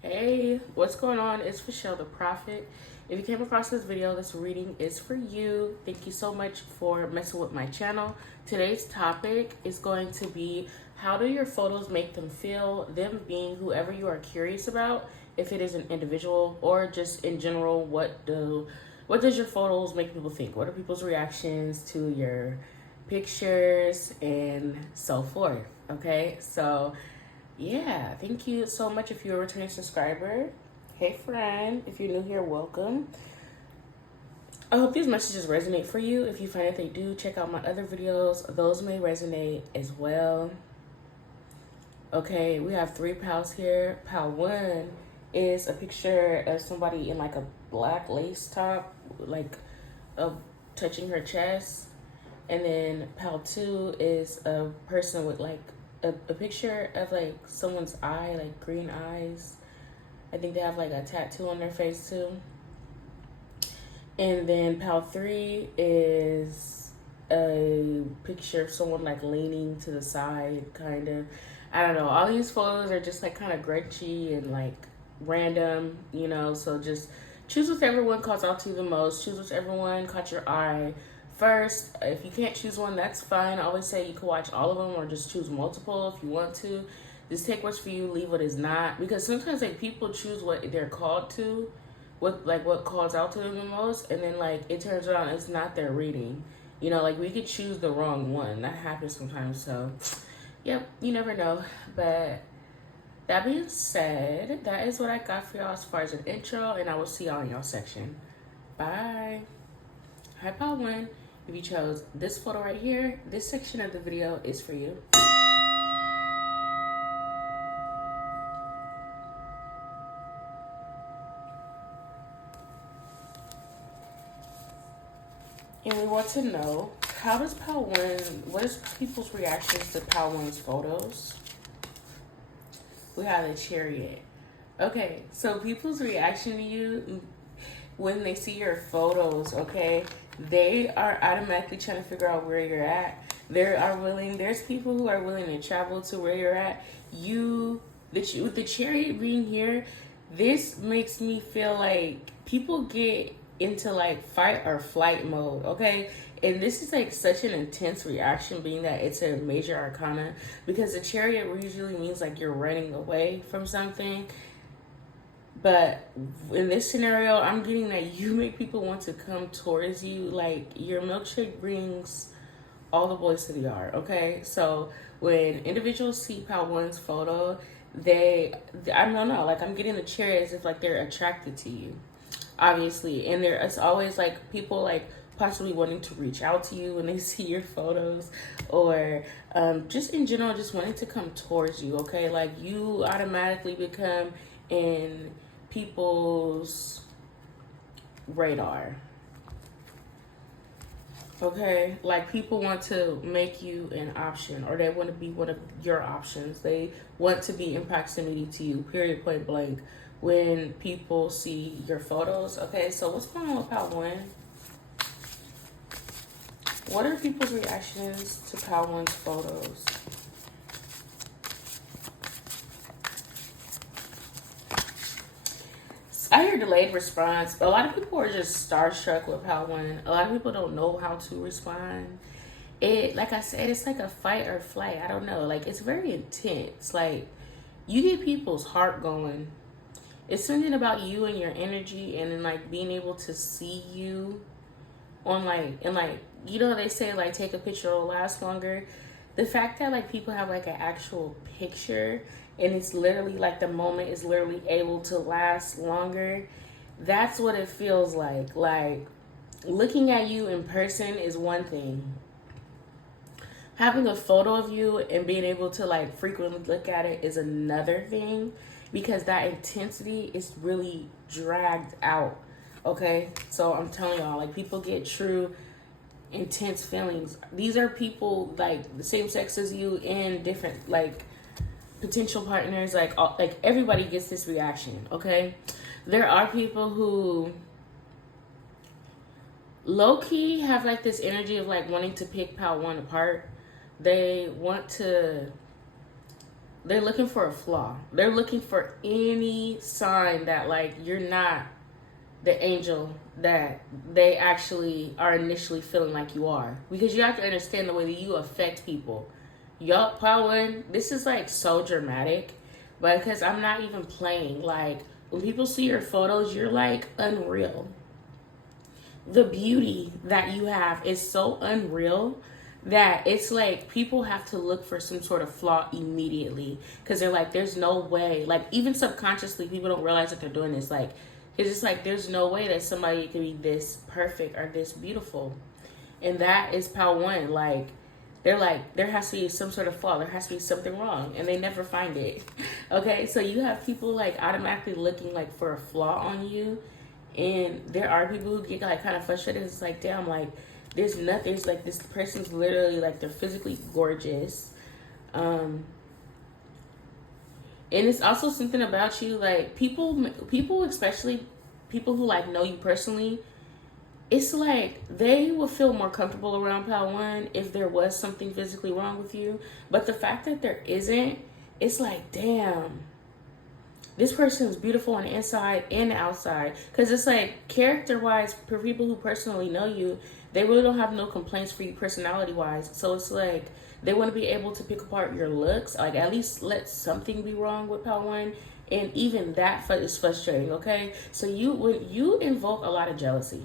Hey, what's going on? It's Michelle the Prophet. If you came across this video, this reading is for you. Thank you so much for messing with my channel. Today's topic is going to be, how do your photos make them feel, them being whoever you are curious about, if it is an individual or just in general, what does your photos make people think? What are people's reactions to your pictures and so forth? Okay, so yeah, thank you so much if you're a returning subscriber. Hey friend, if you're new here, welcome. I hope these messages resonate for you. If you find that they do, check out my other videos. Those may resonate as well. Okay, we have three pals here. Pal one is a picture of somebody in like a black lace top, like touching her chest. And then pal two is a person with like a picture of like someone's eye, like green eyes. I think they have like a tattoo on their face too. And then pal three is a picture of someone like leaning to the side, kind of. I don't know. All these photos are just like kind of grinchy and like random, you know. So just choose whichever one calls out to you the most. Choose whichever one caught your eye first. If you can't choose one, that's fine. I always say you can watch all of them or just choose multiple if you want to. Just take what's for you, leave what is not. Because sometimes like people choose what they're called to, what calls out to them the most, and then like it turns around it's not their reading. You know, like we could choose the wrong one. That happens sometimes. So yep, you never know. But that being said, that is what I got for y'all as far as an intro, and I will see y'all in y'all section. Bye. Hi, Pal One. If you chose this photo right here, this section of the video is for you. And we want to know, how does Pal One, what is people's reactions to Pal One's photos? We have the Chariot. Okay, so people's reaction to you when they see your photos, okay, they are automatically trying to figure out where you're at. There's people who are willing to travel to where you're at. With the Chariot being here, this makes me feel like people get into like fight or flight mode, okay? And this is like such an intense reaction, being that it's a major arcana, because the Chariot usually means like you're running away from something. But in this scenario, I'm getting that you make people want to come towards you. Like your milkshake brings all the boys to the yard, okay? So when individuals see Pal One's photo, I don't know, like I'm getting the Chariot as if like they're attracted to you, obviously. And it's always like people like possibly wanting to reach out to you when they see your photos, or just in general, just wanting to come towards you, okay? Like you automatically become in people's radar, okay? Like people want to make you an option, or they want to be one of your options. They want to be in proximity to you, period, point blank, when people see your photos. Okay, so what's going on with Pal One? What are people's reactions to Pal One's photos? I hear delayed response. A lot of people are just starstruck with Pal One. A lot of people don't know how to respond. Like I said, it's like a fight or flight. I don't know. Like it's very intense. Like you get people's heart going. It's something about you and your energy, and then like being able to see you on you know, they say like take a picture will last longer. The fact that like people have like an actual picture, and it's literally like the moment is literally able to last longer, that's what it feels like. Like looking at you in person is one thing. Having a photo of you and being able to like frequently look at it is another thing, because that intensity is really dragged out, okay? So I'm telling y'all, like people get true intense feelings. These are people like the same sex as you and different like potential partners, like everybody gets this reaction, okay? There are people who low-key have like this energy of like wanting to pick Pal One apart. They want to they're looking for a flaw. They're looking for any sign that like you're not the angel that they actually are initially feeling like you are. Because you have to understand the way that you affect people. Y'all, Pawan, this is like so dramatic, but because I'm not even playing. Like when people see your photos, you're like unreal. The beauty that you have is so unreal that it's like people have to look for some sort of flaw immediately because they're like, there's no way. Like even subconsciously, people don't realize that they're doing this. Like it's just like there's no way that somebody can be this perfect or this beautiful, and that is Pal One. Like they're like there has to be some sort of flaw. There has to be something wrong, and they never find it. Okay, so you have people like automatically looking like for a flaw on you. And there are people who get like kind of frustrated. It's like, damn, like there's nothing. It's like this person's literally like they're physically gorgeous. And it's also something about you, like people, especially people who like know you personally. It's like they will feel more comfortable around Pal One if there was something physically wrong with you. But the fact that there isn't, it's like, damn. This person is beautiful on the inside and the outside. Because it's like, character-wise, for people who personally know you, they really don't have no complaints for you personality-wise. So it's like, they want to be able to pick apart your looks. Like, at least let something be wrong with Pal One. And even that is frustrating, okay? So when you invoke a lot of jealousy.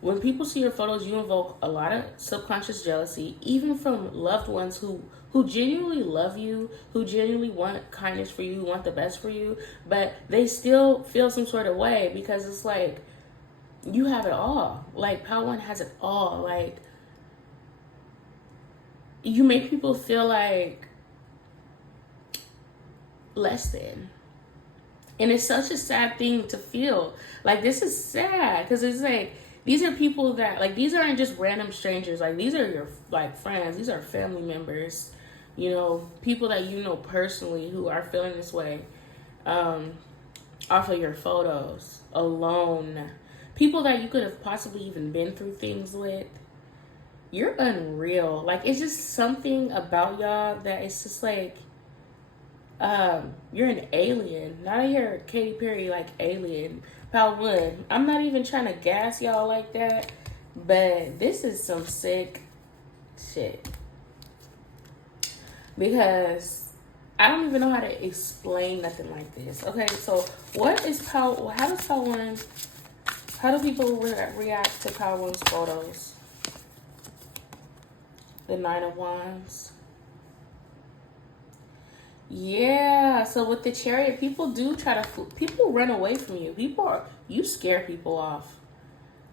When people see your photos, you invoke a lot of subconscious jealousy, even from loved ones who genuinely love you, who genuinely want kindness for you, who want the best for you, but they still feel some sort of way because it's like, you have it all. Like, Pal One has it all. Like, you make people feel like less than. And it's such a sad thing to feel. Like, this is sad because it's like, these are people that, like, these aren't just random strangers. Like, these are your, like, friends. These are family members. You know, people that you know personally who are feeling this way off of your photos alone. People that you could have possibly even been through things with. You're unreal. Like, it's just something about y'all that it's just like, you're an alien. Not your Katy Perry, like, alien. Pal One, I'm not even trying to gas y'all like that, but this is some sick shit. Because I don't even know how to explain nothing like this. Okay, so what is how does Pal One, how do people react to Pal One's photos? The Nine of Wands. Yeah, so with the Chariot, people do try to, people run away from you. You scare people off.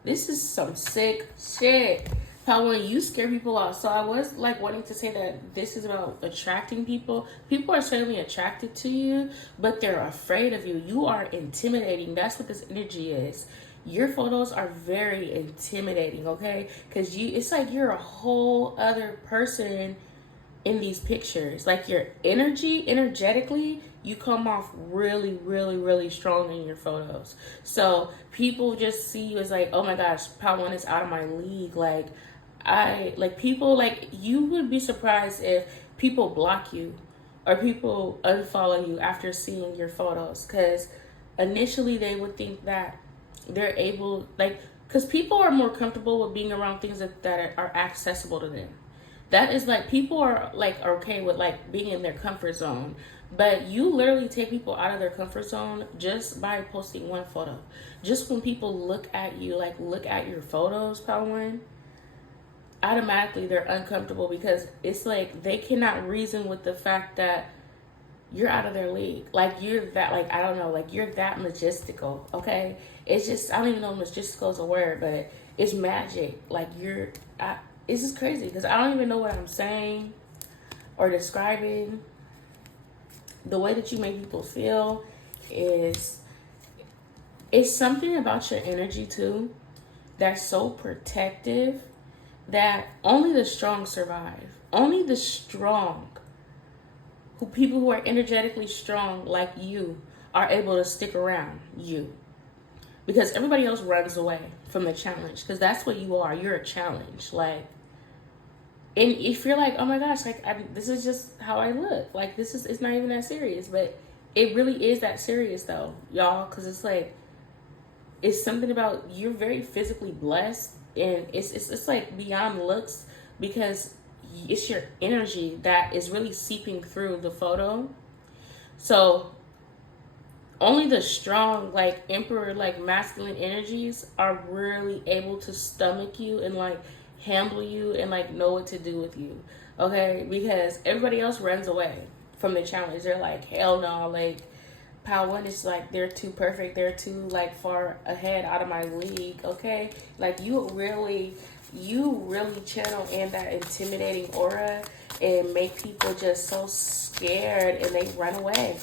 This is some sick shit. How when you scare people off. So I was like wanting to say that this is about attracting people. People are certainly attracted to you, but they're afraid of you. You are intimidating. That's what this energy is. Your photos are very intimidating, okay? Because it's like you're a whole other person in these pictures. Like your energetically, you come off really, really, really strong in your photos. So people just see you as like, oh my gosh, Pal One is out of my league. Like people, like, you would be surprised if people block you or people unfollow you after seeing your photos. Because initially they would think that they're able, like, because people are more comfortable with being around things that are accessible to them. That is like, people are like okay with like being in their comfort zone, but you literally take people out of their comfort zone just by posting one photo. Just when people look at you, like look at your photos, Pal One, automatically they're uncomfortable because it's like they cannot reason with the fact that you're out of their league. Like you're that, like, I don't know, like you're that majestical, okay? It's just, I don't even know if majestical is a word, but it's magic. Like it's just crazy because I don't even know what I'm saying or describing. The way that you make people feel is, it's something about your energy too that's so protective that only the strong survive. Only the strong, people who are energetically strong like you, are able to stick around you. Because everybody else runs away from the challenge. Because that's what you are. You're a challenge. Like, And if you're like, oh my gosh, like this is just how I look, like it's not even that serious, but it really is that serious though, y'all, because it's like, it's something about, you're very physically blessed, and it's like beyond looks, because it's your energy that is really seeping through the photo. So only the strong, like emperor, like masculine energies are really able to stomach you and like handle you and like know what to do with you. Okay, because everybody else runs away from the challenge. They're like, hell no, like Power One is like, they're too perfect, they're too like far ahead, out of my league. Okay, like you really channel in that intimidating aura and make people just so scared, and they run away.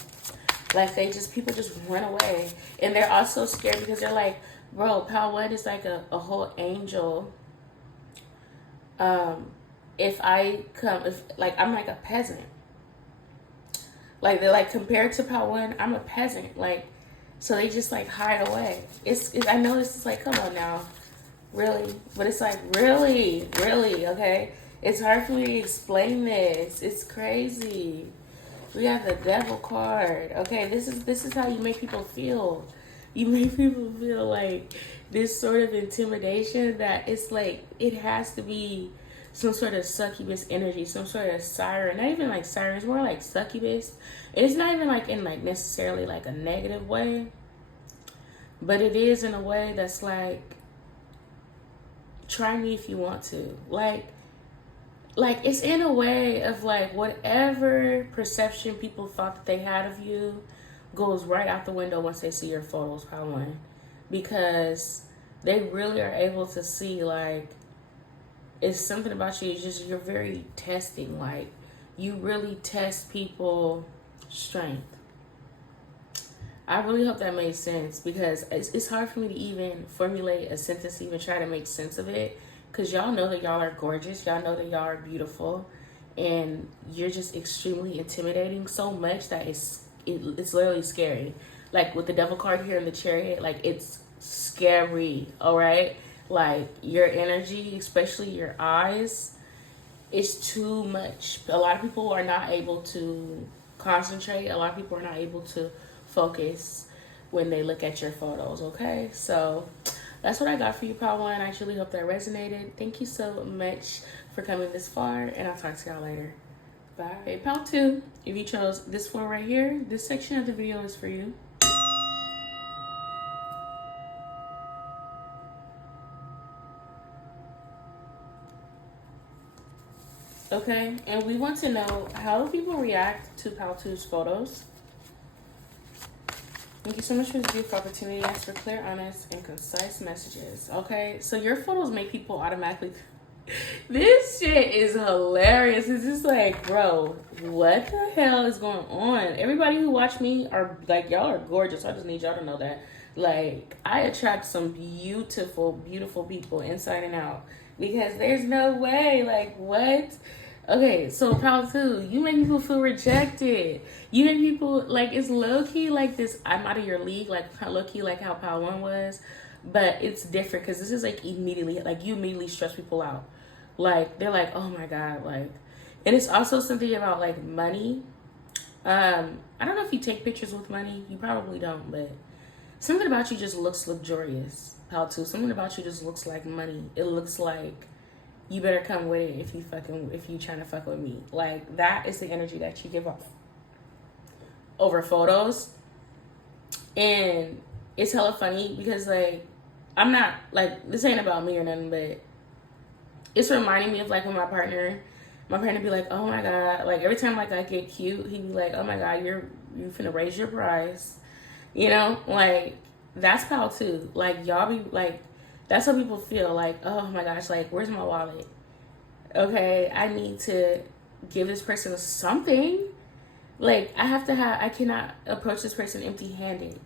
Like people just run away, and they're also scared because they're like, bro, Power One is like a whole angel. If like I'm like a peasant, like they're like, compared to Power One, I'm a peasant. Like, so they just like hide away. I know this is like, come on now, really, but it's like, really, okay. It's hard for me to explain this. It's crazy. We have the devil card. Okay, this is how you make people feel. You make people feel like this sort of intimidation that it's like, it has to be some sort of succubus energy, some sort of siren. Not even like siren, it's more like succubus. And it's not even like in like necessarily like a negative way, but it is in a way that's like, try me if you want to. Like it's in a way of like, whatever perception people thought that they had of you goes right out the window once they see your photos, Power One, because they really are able to see like, it's something about you. It's just, you're very testing. Like, you really test people's strength. I really hope that made sense, because it's hard for me to even formulate a sentence to even try to make sense of it. Because y'all know that y'all are gorgeous. Y'all know that y'all are beautiful. And you're just extremely intimidating, so much that it's literally scary. Like with the devil card here in the chariot, like it's scary, all right? Like your energy, especially your eyes, is too much. A lot of people are not able to concentrate. A lot of people are not able to focus when they look at your photos, okay? So that's what I got for you, Power One. I truly hope that resonated. Thank you so much for coming this far, and I'll talk to y'all later. Bye. Okay, Power Two, if you chose this one right here, this section of the video is for you. Okay, and we want to know, how do people react to Power Two's photos? Thank you so much for this beautiful opportunity. Ask for clear, honest, and concise messages. Okay, so your photos make people automatically... This shit is hilarious. It's just like, bro, what the hell is going on? Everybody who watch me are like, y'all are gorgeous. I just need y'all to know that. Like, I attract some beautiful, beautiful people inside and out, because there's no way. Like, what? Okay, so Power Two, you make people feel rejected. You make people, like, it's low-key like this, I'm out of your league, like low-key like how Power One was, but it's different, because this is like immediately, like you immediately stress people out. Like, they're like, oh my God, like, and it's also something about like money. I don't know if you take pictures with money, you probably don't, but something about you just looks luxurious, Power Two. Something about you just looks like money. It looks like, you better come with it if you trying to fuck with me. Like, that is the energy that you give off over photos. And it's hella funny, because like, I'm not like, this ain't about me or nothing, but it's reminding me of like when my partner be like, oh my God, like every time like I get cute, he be like, oh my God, you finna raise your price, you know? Like, that's Power Two. Like, y'all be like, that's how people feel. Like, oh my gosh, like, where's my wallet? Okay, I need to give this person something. Like, I cannot approach this person empty-handed.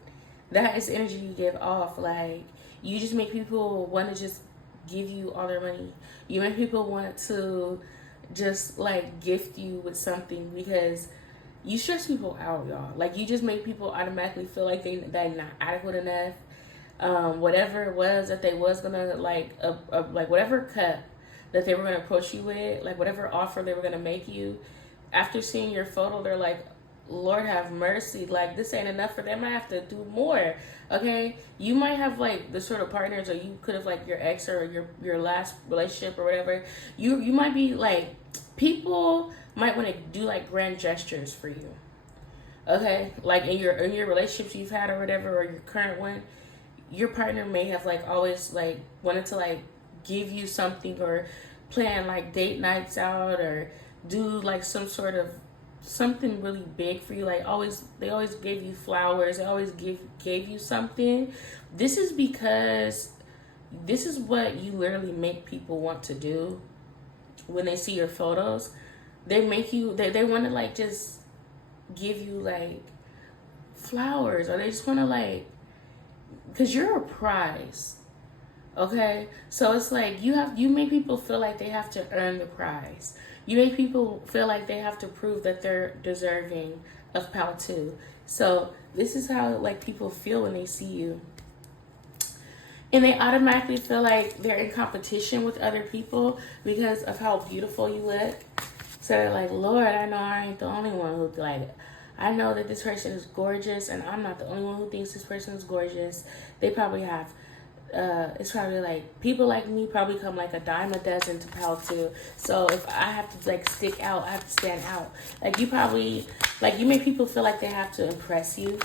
That is the energy you give off. Like, you just make people want to just give you all their money. You make people want to just like gift you with something, because you stress people out, y'all. Like, you just make people automatically feel like they're not adequate enough. Whatever it was that they was gonna like whatever cup that they were going to approach you with, like whatever offer they were going to make you, after seeing your photo, they're like, Lord have mercy, like this ain't enough for them. I have to do more. Okay, you might have like the sort of partners, or you could have like your ex or your last relationship or whatever. You might be like, people might want to do like grand gestures for you. Okay, like in your relationships you've had or whatever, or your current one, your partner may have like always like wanted to like give you something, or plan like date nights out, or do like some sort of something really big for you. Like they always gave you flowers, they always gave you something. This is because this is what you literally make people want to do when they see your photos. They make you they want to like just give you like flowers, or they just want to like, because you're a prize. Okay, so it's like you make people feel like they have to earn the prize. You make people feel like they have to prove that they're deserving of PAL 2. So this is how like people feel when they see you, and they automatically feel like they're in competition with other people because of how beautiful you look. So they're like, Lord, I know I ain't the only one who like, I know that this person is gorgeous, and I'm not the only one who thinks this person is gorgeous. They probably have, it's probably like, people like me probably come like a dime a dozen to PAL 2. So if I have to like stick out, I have to stand out. Like you probably, like you make people feel like they have to impress you.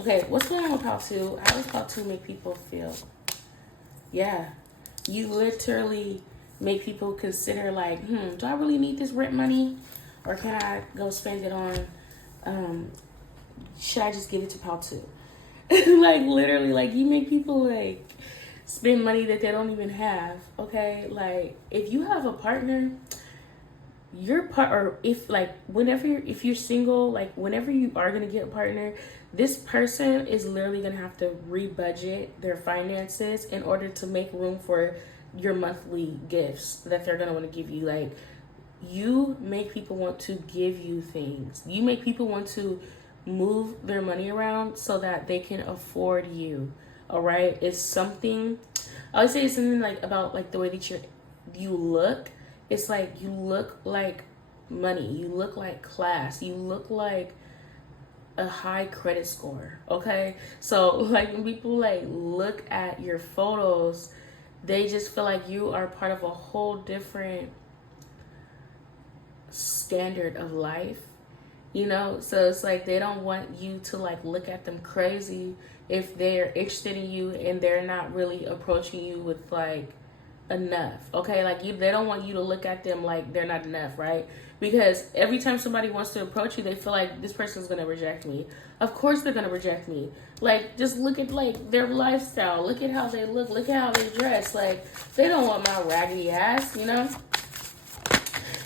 Okay, what's going on with PAL 2? How does PAL 2 make people feel? Yeah, you literally make people consider like, do I really need this rent money? Or can I go spend it on, should I just give it to PAL 2? Like literally, like you make people like spend money that they don't even have. Okay, like if you have a partner, or if like if you're single, like whenever you are gonna get a partner, this person is literally gonna have to rebudget their finances in order to make room for your monthly gifts that they're gonna want to give you. Like you make people want to give you things. You make people want to move their money around so that they can afford you. All right, it's something. I would say it's something like about like the way that you look. It's like you look like money. You look like class. You look like a high credit score. Okay, so like when people like look at your photos, they just feel like you are part of a whole different standard of life, you know. So it's like they don't want you to like look at them crazy if they're interested in you and they're not really approaching you with like enough. Okay, like they don't want you to look at them like they're not enough, right? Because every time somebody wants to approach you, they feel like this person's gonna reject me. Of course they're gonna reject me. Like just look at like their lifestyle, look at how they look at how they dress. Like they don't want my raggedy ass, you know.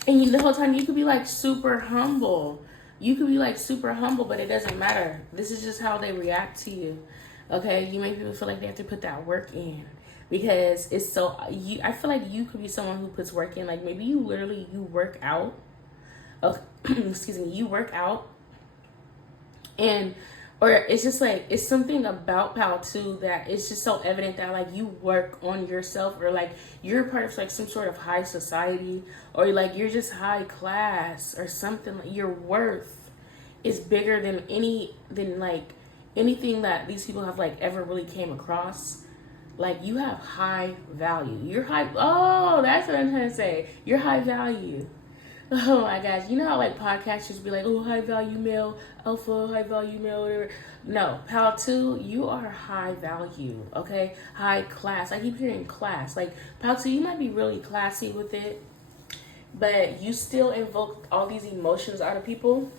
And the whole time you could be like super humble. You could be like super humble, but it doesn't matter. This is just how they react to you. Okay, you make people feel like they have to put that work in because it's so. I feel like you could be someone who puts work in. Like maybe you work out. Okay, excuse me, you work out, and or it's just like it's something about PAL 2 that it's just so evident that like you work on yourself, or like you're part of like some sort of high society, or like you're just high class or something. Like your worth is bigger than anything that these people have like ever really came across. Like you have high value. You're high. Oh, that's what I'm trying to say. You're high value. Oh my gosh, you know how like podcasters be like, oh, high value male, alpha, high value male, whatever. No, PAL 2, you are high value, okay? High class. I keep hearing class. Like PAL 2, you might be really classy with it, but you still invoke all these emotions out of people.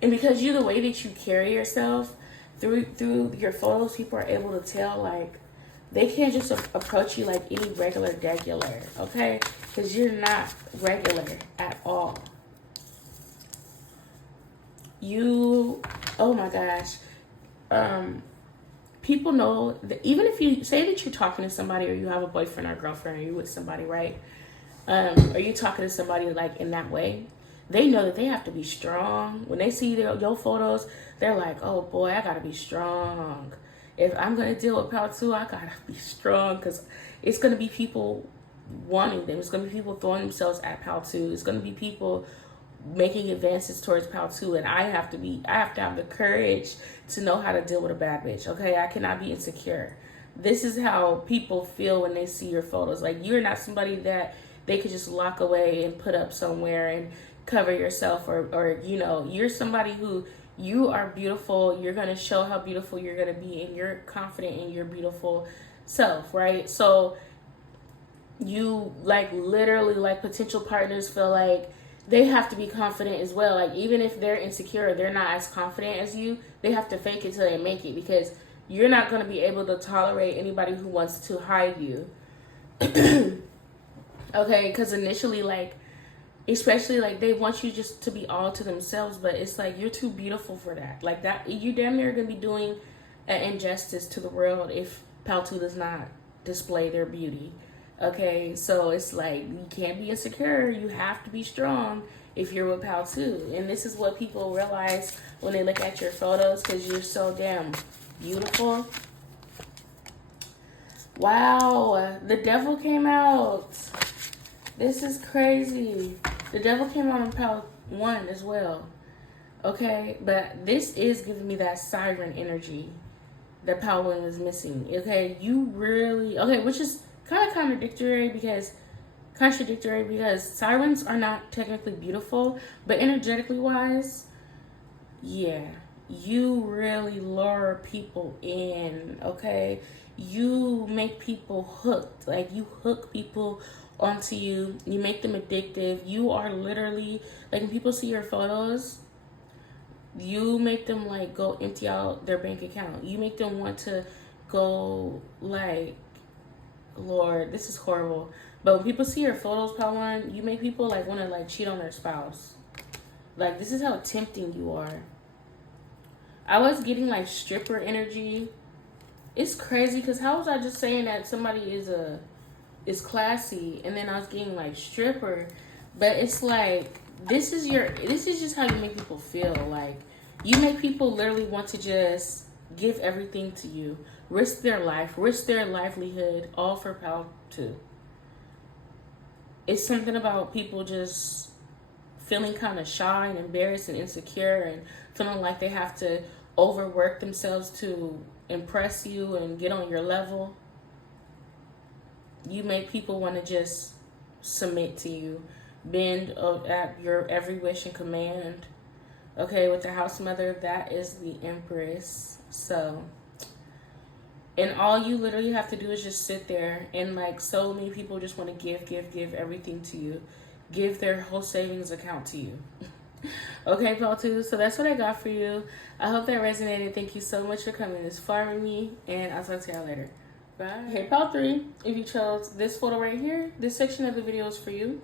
And because you're the way that you carry yourself through your photos, people are able to tell like they can't just approach you like any regular, okay? Because you're not regular at all. Oh my gosh. People know that even if you say that you're talking to somebody, or you have a boyfriend or girlfriend, or you're with somebody, right? Or you talking to somebody like in that way, they know that they have to be strong. When they see your photos, they're like, oh boy, I gotta be strong. if I'm going to deal with Pal 2, I got to be strong, because it's going to be people wanting them. It's going to be people throwing themselves at Pal 2. It's going to be people making advances towards Pal 2, and I have to have the courage to know how to deal with a bad bitch, okay? I cannot be insecure. This is how people feel when they see your photos. Like, you're not somebody that they could just lock away and put up somewhere and cover yourself, or you know, you're somebody who, you are beautiful. You're going to show how beautiful you're going to be, and you're confident in your beautiful self, right? So you, like, literally, like, potential partners feel like they have to be confident as well. Like, even if they're insecure, they're not as confident as you, they have to fake it till they make it, because you're not going to be able to tolerate anybody who wants to hide you. Okay, because initially, like, especially, like, they want you just to be all to themselves, but it's like, you're too beautiful for that. Like, that, you damn near going to be doing an injustice to the world if Pal 2 does not display their beauty. Okay, so it's like, you can't be insecure. You have to be strong if you're with Pal 2. And this is what people realize when they look at your photos, because you're so damn beautiful. Wow, the devil came out. This is crazy. The devil came out on Pal 1 as well. Okay, but this is giving me that siren energy that Pal 1 was missing. Okay, you really, okay, which is kind of contradictory because sirens are not technically beautiful, but energetically wise, yeah, you really lure people in. Okay, you make people hooked. Like, you hook people onto you. You make them addictive. You are literally, like, when people see your photos, you make them, like, go empty out their bank account. You make them want to go, like, Lord, this is horrible. But when people see your photos, Pal 1, you make people, like, want to, like, cheat on their spouse. Like, this is how tempting you are. I was getting, like, stripper energy. It's crazy, because how was I just saying that somebody is classy, and then I was getting, like, stripper? But it's like, this is just how you make people feel. Like, you make people literally want to just give everything to you, risk their life, risk their livelihood, all for Pal 2. It's something about people just feeling kind of shy and embarrassed and insecure, and feeling like they have to overwork themselves to impress you and get on your level. You make people want to just submit to you, bend at your every wish and command. Okay, with the house mother, that is the Empress. So, and all you literally have to do is just sit there, and, like, so many people just want to give everything to you, give their whole savings account to you. Okay, Pal 2, so that's what I got for you. I hope that resonated. Thank you so much for coming this far with me, and I'll talk to y'all later. Bye. Hey, Pal 3, if you chose this photo right here, this section of the video is for you.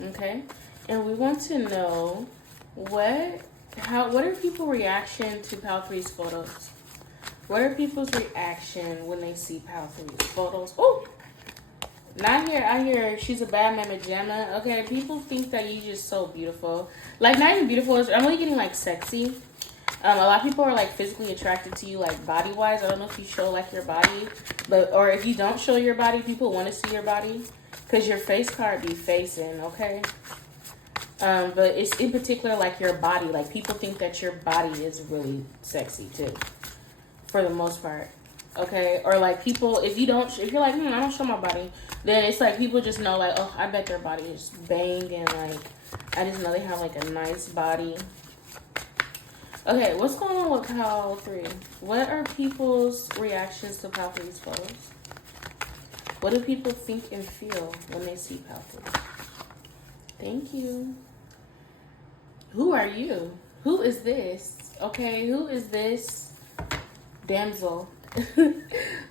Okay, and we want to know what are people's reaction to Pal 3's photos? What are people's reaction when they see Pal 3's photos? Oh, not here. I hear she's a bad mama jamma. Okay, people think that you're just so beautiful. Like, not even beautiful. I'm only getting, like, sexy. A lot of people are, like, physically attracted to you, like, body-wise. I don't know if you show, like, your body, or if you don't show your body, people want to see your body, because your face card be facing, okay? But it's in particular, like, your body. Like, people think that your body is really sexy, too, for the most part, okay? Or, like, people, if you're like, I don't show my body, then it's like people just know, like, oh, I bet their body is bang, and, like, I just know they have, like, a nice body. Okay, what's going on with Pal 3? What are people's reactions to Pal 3's photos? What do people think and feel when they see Pal 3? Thank you. Who are you? Who is this? Okay, who is this damsel?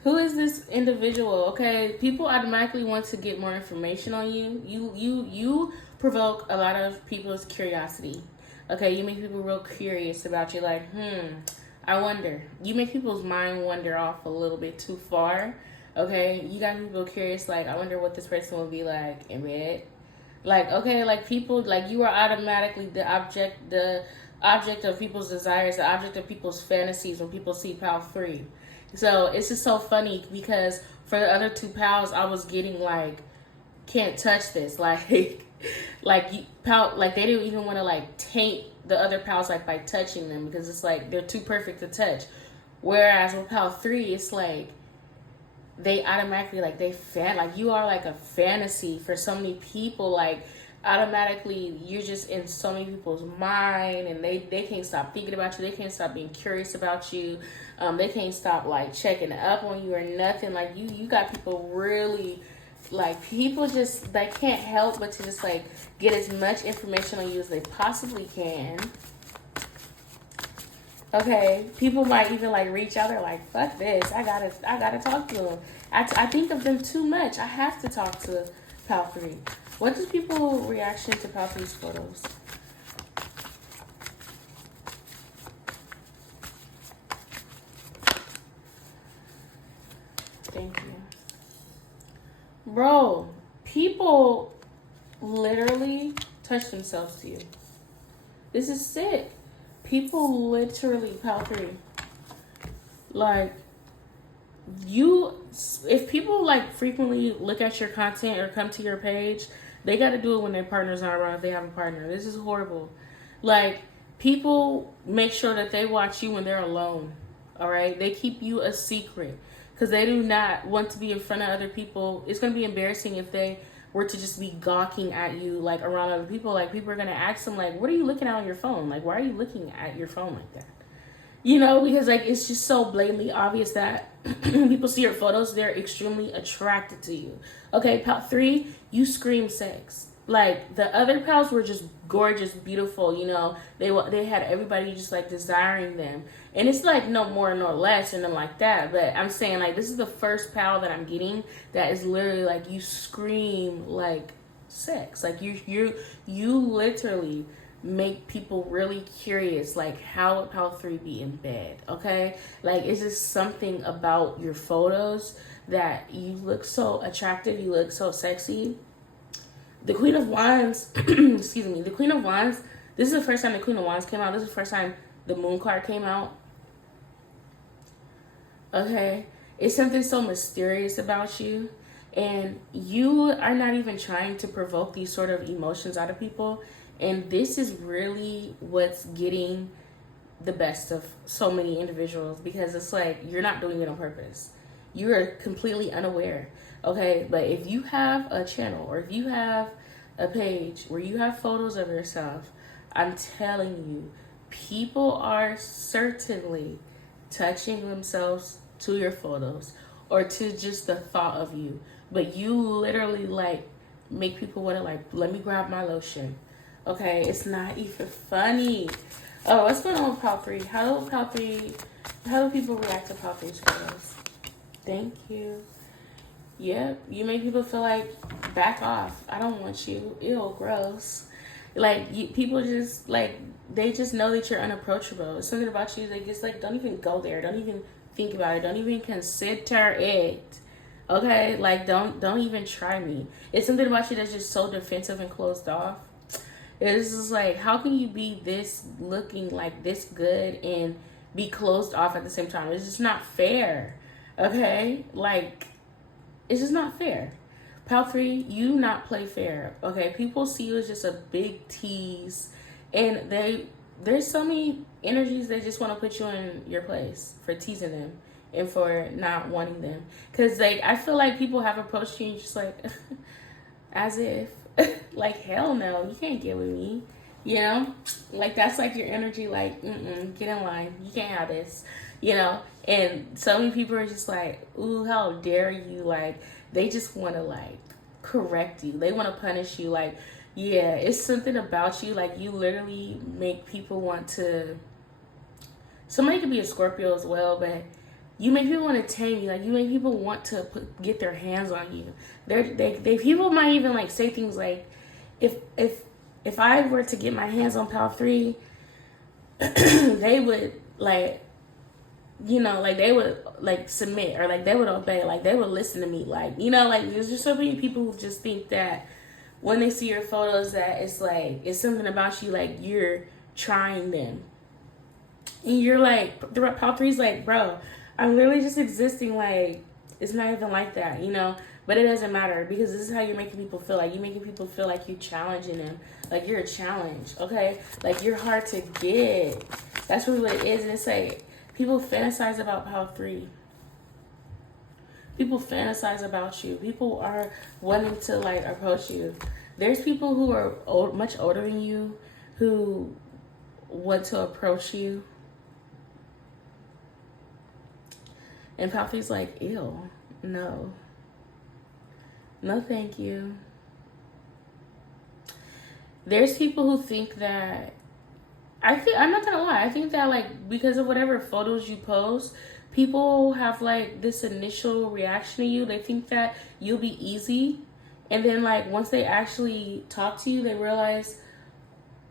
Who is this individual? Okay, people automatically want to get more information on you. You provoke a lot of people's curiosity. Okay, you make people real curious about you. Like, I wonder. You make people's mind wander off a little bit too far. Okay, you got people curious, like, I wonder what this person will be like in bed. Like, okay, like people, like you are automatically the object of people's desires, the object of people's fantasies when people see pal 3. So it's just so funny because for the other 2 pals, I was getting like, can't touch this, like, like you, pal, like they didn't even want to like taint the other pals like by touching them because it's like they're too perfect to touch. Whereas with pal 3, it's like they automatically like like you are like a fantasy for so many people, like automatically you're just in so many people's mind, and they can't stop thinking about you, they can't stop being curious about you, they can't stop like checking up on you or nothing. Like you got people really, like people just they can't help but to just like get as much information on you as they possibly can. Okay, people might even like reach out. They're like, "Fuck this! I gotta talk to them. I think of them too much. I have to talk to Pal 3." What is people reaction to Pal 3's photos? Thank you, bro. People literally touch themselves to you. This is sick. People literally Pal 3. Like, if people like frequently look at your content or come to your page, they got to do it when their partner's not around. If they have a partner, this is horrible. Like, people make sure that they watch you when they're alone. All right, they keep you a secret because they do not want to be in front of other people. It's going to be embarrassing if they were to just be gawking at you like around other people. Like, people are going to ask them like, what are you looking at on your phone? Like, why are you looking at your phone like that? You know, because like it's just so blatantly obvious that people see your photos, they're extremely attracted to you. Okay, pal 3, you scream sex. Like, the other pals were just gorgeous, beautiful, you know. They had everybody just like desiring them. And it's like no more nor less and them like that. But I'm saying like this is the first pal that I'm getting that is literally like you scream like sex. Like you literally make people really curious, like how would pal 3 be in bed. Okay, like it's just something about your photos that you look so attractive, you look so sexy. The Queen of Wands excuse me, the Queen of Wands, this is the first time the Queen of Wands came out. This is the first time the Moon card came out. Okay, it's something so mysterious about you, and you are not even trying to provoke these sort of emotions out of people. And this is really what's getting the best of so many individuals, because it's like you're not doing it on purpose. You're completely unaware. Okay, but if you have a channel or if you have a page where you have photos of yourself, I'm telling you, people are certainly touching themselves to your photos or to just the thought of you. But you literally like make people want to like, let me grab my lotion. Okay, it's not even funny. Oh, what's going on with Pal 3? How do people react to Pal 3's photos? Thank you. Yep, you make people feel like, back off. I don't want you. Ew, gross. Like, people just, like, they just know that you're unapproachable. It's something about you, they just, like, don't even go there. Don't even think about it. Don't even consider it. Okay? Like, don't even try me. It's something about you that's just so defensive and closed off. It's just like, how can you be this looking like this good and be closed off at the same time? It's just not fair. Okay? Like, it's just not fair. Pal 3, you not play fair. Okay? People see you as just a big tease. And there's so many energies that just want to put you in your place for teasing them and for not wanting them. Because, like, I feel like people have approached you and just like, as if. Like, hell no, you can't get with me, you know? Like, that's like your energy, like, get in line, you can't have this, you know? And so many people are just like, ooh, how dare you? Like, they just want to like correct you, they want to punish you. Like, yeah, it's something about you, like you literally make people want to, somebody could be a Scorpio as well, but you make people want to tame you. Like, you make people want to get their hands on you. They people might even like say things like, if I were to get my hands on Pal 3, they would like you know, like they would like submit, or like they would obey, like they would listen to me, like, you know, like there's just so many people who just think that when they see your photos that it's like it's something about you, like you're trying them, and you're like, Pal 3's like, bro, I'm literally just existing, like it's not even like that, you know. But it doesn't matter, because this is how you're making people feel. Like, you're making people feel like you're challenging them. Like, you're a challenge, okay? Like, you're hard to get. That's really what it is. And it's like, people fantasize about Pal 3. People fantasize about you. People are wanting to, like, approach you. There's people who are much older than you who want to approach you. And Pal 3's like, ew, no. No, thank you. There's people who think that, I'm not gonna lie, I think that like because of whatever photos you post, people have like this initial reaction to you. They think that you'll be easy, and then like once they actually talk to you, they realize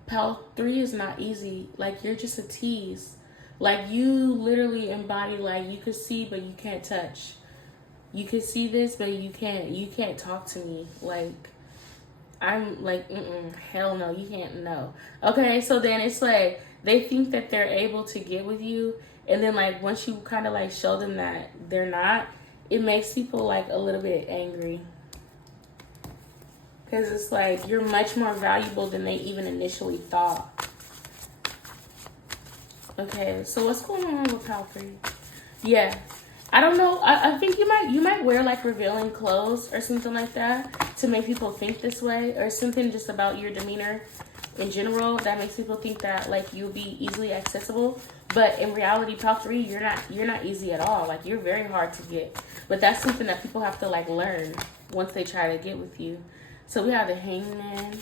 Pal 3 is not easy. Like, you're just a tease. Like, you literally embody, like, you could see but you can't touch. You can see this, but you can't talk to me. Like, I'm like, hell no, you can't, no. Okay, so then it's like, they think that they're able to get with you, and then like, once you kind of like show them that they're not, it makes people like a little bit angry. Because it's like, you're much more valuable than they even initially thought. Okay, so what's going on with Pal 3? Yeah. I don't know. I think you might wear like revealing clothes or something like that to make people think this way, or something just about your demeanor in general that makes people think that like you'll be easily accessible. But in reality, Pal 3, you're not easy at all. Like, you're very hard to get. But that's something that people have to like learn once they try to get with you. So we have the Hangman.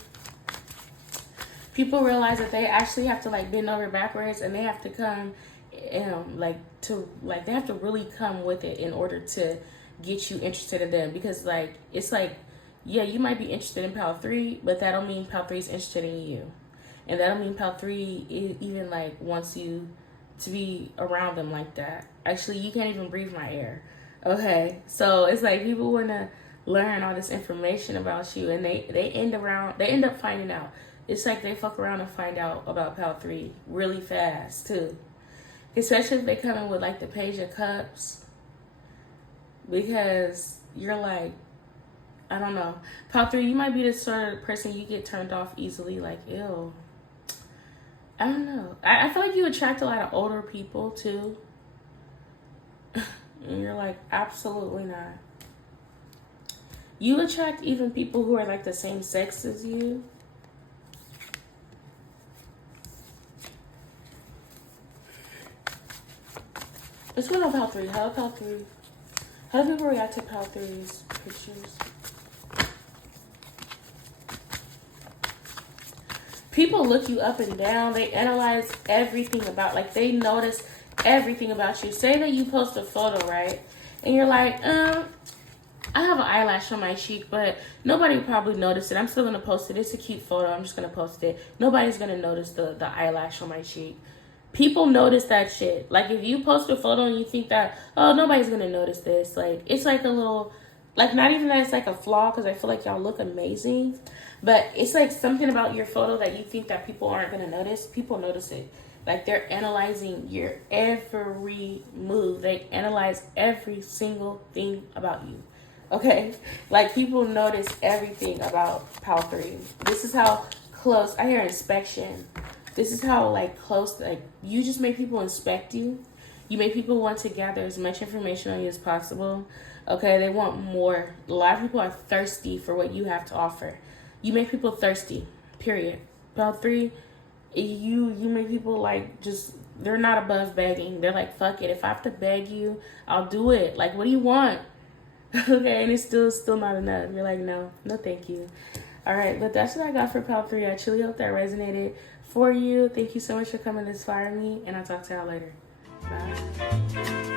People realize that they actually have to like bend over backwards, and they have to come they have to really come with it in order to get you interested in them. Because like, it's like, yeah, you might be interested in Pal 3, but that don't mean Pal 3 is interested in you, and that don't mean Pal 3 even like wants you to be around them like that. Actually, you can't even breathe my air. Okay, so it's like people want to learn all this information about you, and they end up finding out. It's like they fuck around and find out about Pal 3 really fast too. Especially if they come in with like the Page of Cups. Because you're like, I don't know. Pal 3, you might be the sort of person you get turned off easily. Like, ew. I don't know. I feel like you attract a lot of older people too. And you're like, absolutely not. You attract even people who are like the same sex as you. Let's go on Pal 3. How Pal 3? How do people react to Pal 3's pictures? People look you up and down. They analyze everything about, like, they notice everything about you. Say that you post a photo, right? And you're like, I have an eyelash on my cheek, but nobody will probably notice it. I'm still going to post it. It's a cute photo. I'm just going to post it. Nobody's going to notice the eyelash on my cheek. People notice that shit. Like, if you post a photo and you think that, oh, nobody's going to notice this. Like, it's like a little, like, not even that it's like a flaw, because I feel like y'all look amazing. But it's like something about your photo that you think that people aren't going to notice. People notice it. Like, they're analyzing your every move. They analyze every single thing about you. Okay? Like, people notice everything about Pal 3. This is how close, I hear inspection. This is how, like, close, like, you just make people inspect you. You make people want to gather as much information on you as possible. Okay? They want more. A lot of people are thirsty for what you have to offer. You make people thirsty, period. Pal 3, you make people, like, just, they're not above begging. They're like, fuck it. If I have to beg you, I'll do it. Like, what do you want? Okay, and it's still not enough. You're like, no thank you. All right, but that's what I got for Pal 3. I truly hope that resonated for you. Thank you so much for coming to inspire me, and I'll talk to y'all later. Bye.